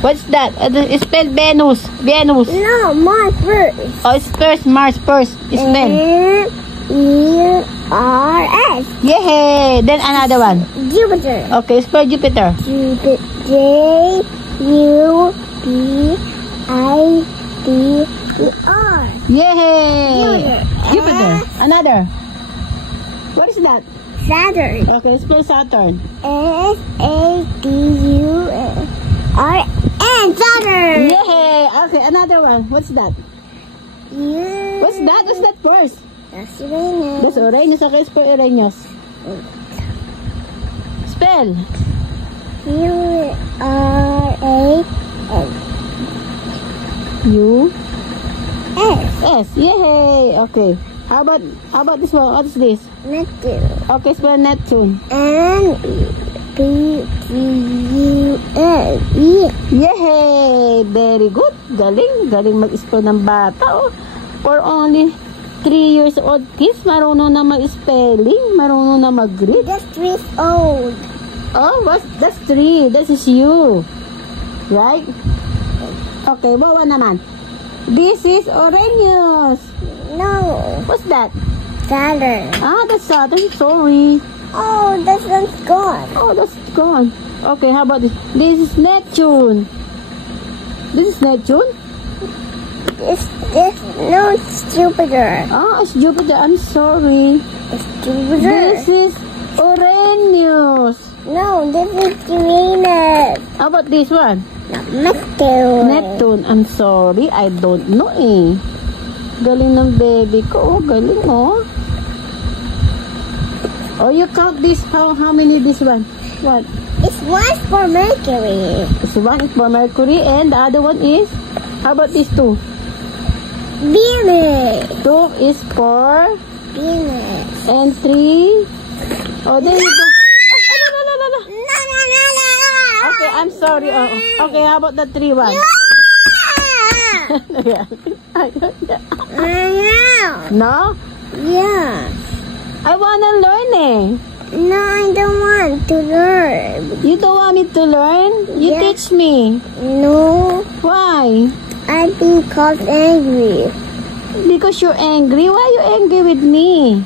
What's that? Spell Venus. Venus. No, Mars first. Oh, it's first. Mars first. Spell. M-E-R-S. Yay! Then another one. Jupiter. Okay, spell Jupiter. J-U-P-I-T-E-R. Yay! Jupiter. Another. What is that? Saturn. Okay, spell Saturn. S-A-T-U-R-N. Saturn. Yay! Okay, another one. What's that? What's that? What's that first? That's Uranus. That's Uranus. Okay, spell Uranus. Spell. U-R-A-N. U-S. S. Yay! Okay. How about this one? What is this? Neptune. Okay, spell Neptune. N-E-P-T-U-N. Yay! Very good. Galing. Galing mag-spell ng bata. Oh. For only 3 years old kids, marunong na mag-spelling. Marunong na mag-read. That's 3 years old. Oh, that's 3. That is you. Right? Okay, Wawa naman. This is Uranus. No. What's that? Saturn. Ah, that's Saturn. Sorry. Oh, that one's gone. Oh, that's gone. Okay, how about this? This is Neptune. This is Neptune? No, it's Jupiter. Ah, it's Jupiter. I'm sorry. It's Jupiter. This is Uranus. No, this is Uranus. How about this one? Neptune. Neptune. I'm sorry. I don't know eh. Galing ng baby ko. Oh, galing oh. Oh, you count this. How many this one? What? It's one for Mercury. This one is for Mercury and the other one is? How about these two? Venus. 2 is for? Venus. And 3? Oh, there you go. No. Okay, I'm sorry. Oh, okay, how about the 3 one? Yeah. No? Yeah. I wanna learn eh. No, I don't want to learn. You don't want me to learn? You Yeah. teach me. No, Why? I think cause angry. Because you're angry? Why are you angry with me?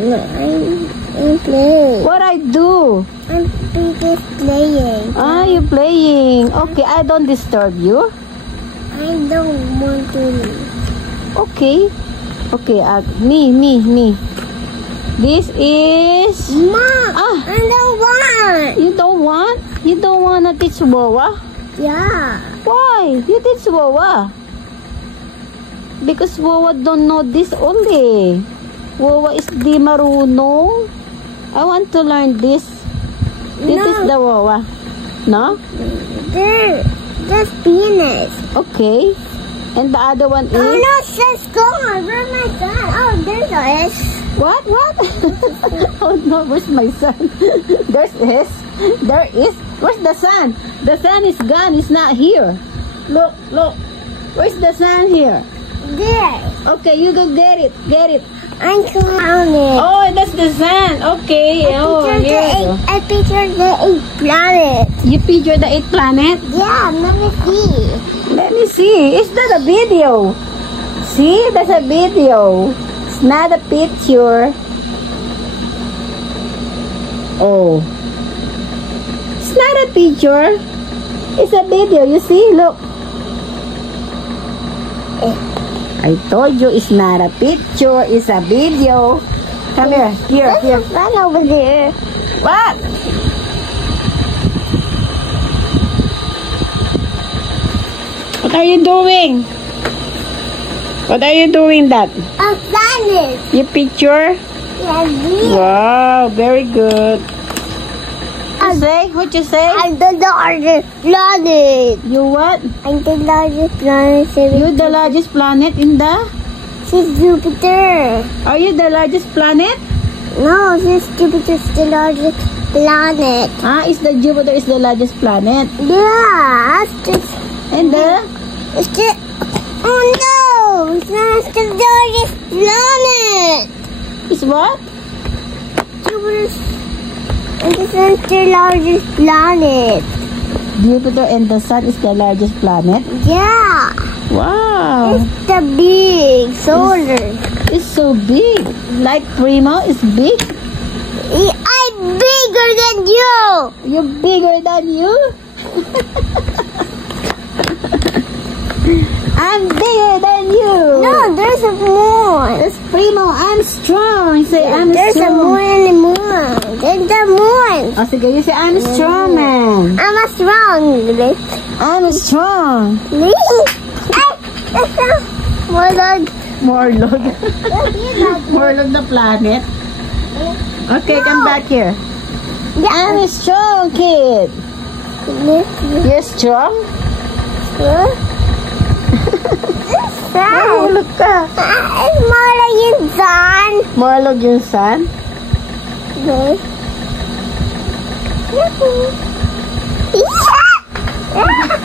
No, I'm playing. What I do? I'm just playing. Ah, you playing. Okay, I don't disturb you. I don't want to. Okay. Okay, me. This is... Mom, Ah. I don't want. You don't want? You don't want to teach Wawa? Yeah. Why? You teach Wawa. Because Wawa don't know this only. Wawa is di marunong. I want to learn this. This No. is the Wawa. No? That's Venus. Okay. And the other one is... Oh no, it's gone. Where's my son? Oh, there's a S. What? Oh no, where's my son? There's S. There is. Where's the sun? The sun is gone. It's not here. Look. Where's the sun here? There. Okay, you go get it. I'm counting. Oh, that's the sun. Okay. Oh, here you go. I pictured the 8 planets. You picture the 8 planet? Yeah, let me see. Let me see. Is that a video? See, that's a video. It's not a picture. Oh. It's not a picture. It's a video. You see? Look. I told you it's not a picture. It's a video. Come here. Here. There's a sun over there. What? What are you doing? What are you doing that? A planet. You picture? Yeah, Venus. Wow, very good. What you say? I'm the largest planet. You what? I'm the largest planet. You the largest planet in the? It's Jupiter. Are you the largest planet? No, this Jupiter's the largest planet. Ah, is the Jupiter is the largest planet? Yeah, it's just, And the? it's just, oh no, it's not the largest planet. Is what? Jupiter's, it's not the largest planet. Jupiter and the sun is the largest planet? Yeah. Wow. It's the big solar. It's so big. Like Primo is big. I'm bigger than you. You're bigger than you? I'm bigger than you. No, there's a moon. It's Primo. I'm strong. Say, I'm There's a strong. moon and a moon. There's the moon. Oh, sige, you say, I'm strong, man. I'm a strong. I'm strong. Me? That's a Morlog. Morlog. Morlog the planet. Okay, come back here. I'm a strong kid. You're strong? Morlog ka. It's more like yung sun. Morlog yung sun? No. Yeah.